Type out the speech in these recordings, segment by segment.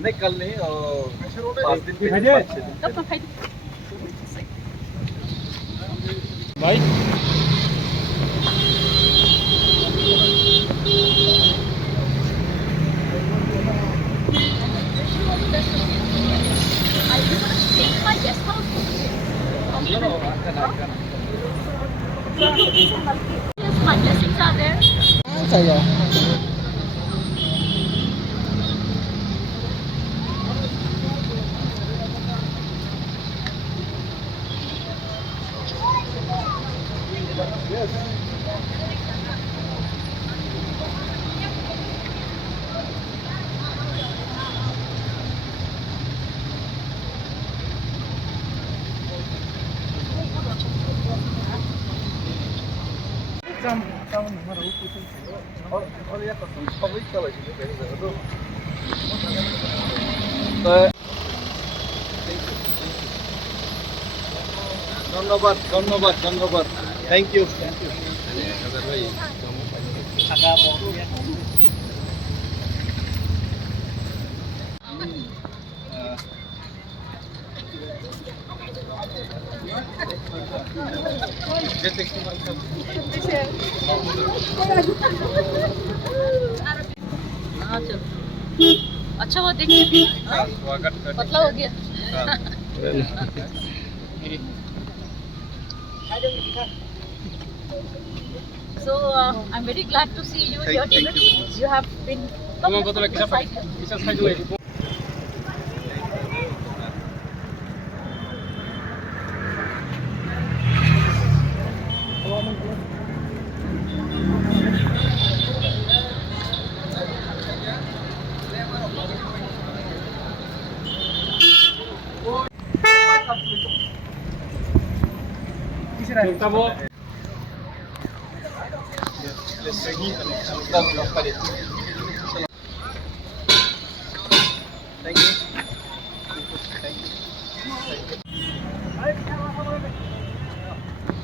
नहीं कल नहीं, 5 दिन पे 5-6 दिन कब खाई भाई My blessings are there. और या সবই চালাইছিল তো ধন্যবাদ ধন্যবাদ ধন্যবাদ থ্যাংক ইউ हाँ चल अच्छा वो देखिए पतला हो गया so I'm very glad to see you here David. You have been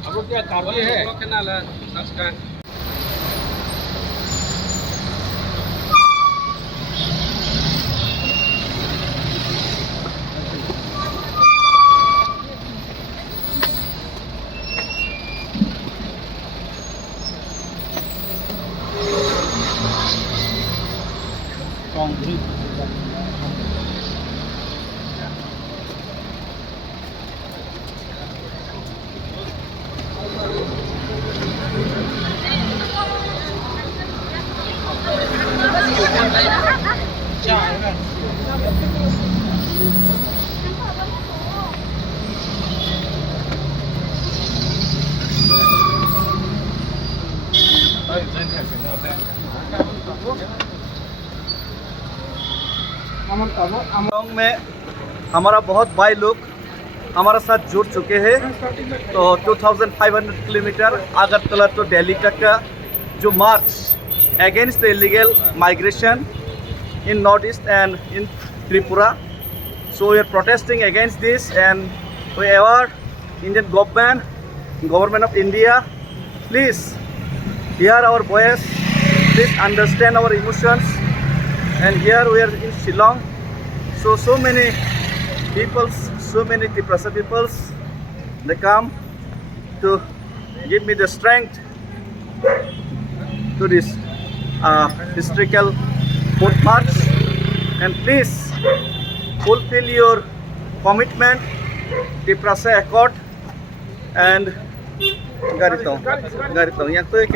अब क्या कार्य है कैनाल है नमस्कार में हमारा बहुत भाई लोग हमारा साथ जुड़ चुके हैं। तो 2500 किलोमीटर अगरतला तो दिल्ली तक का जो मार्च against the illegal migration in north east and in Tripura, so we are protesting against this and we award Indian government of India, please hear our voice, please understand our emotions. And here we are in Shillong, so many people, so many Tiprasa peoples, they come to give me the strength to this historical foot march. And please fulfill your commitment, Tiprasa Accord and garitong yang to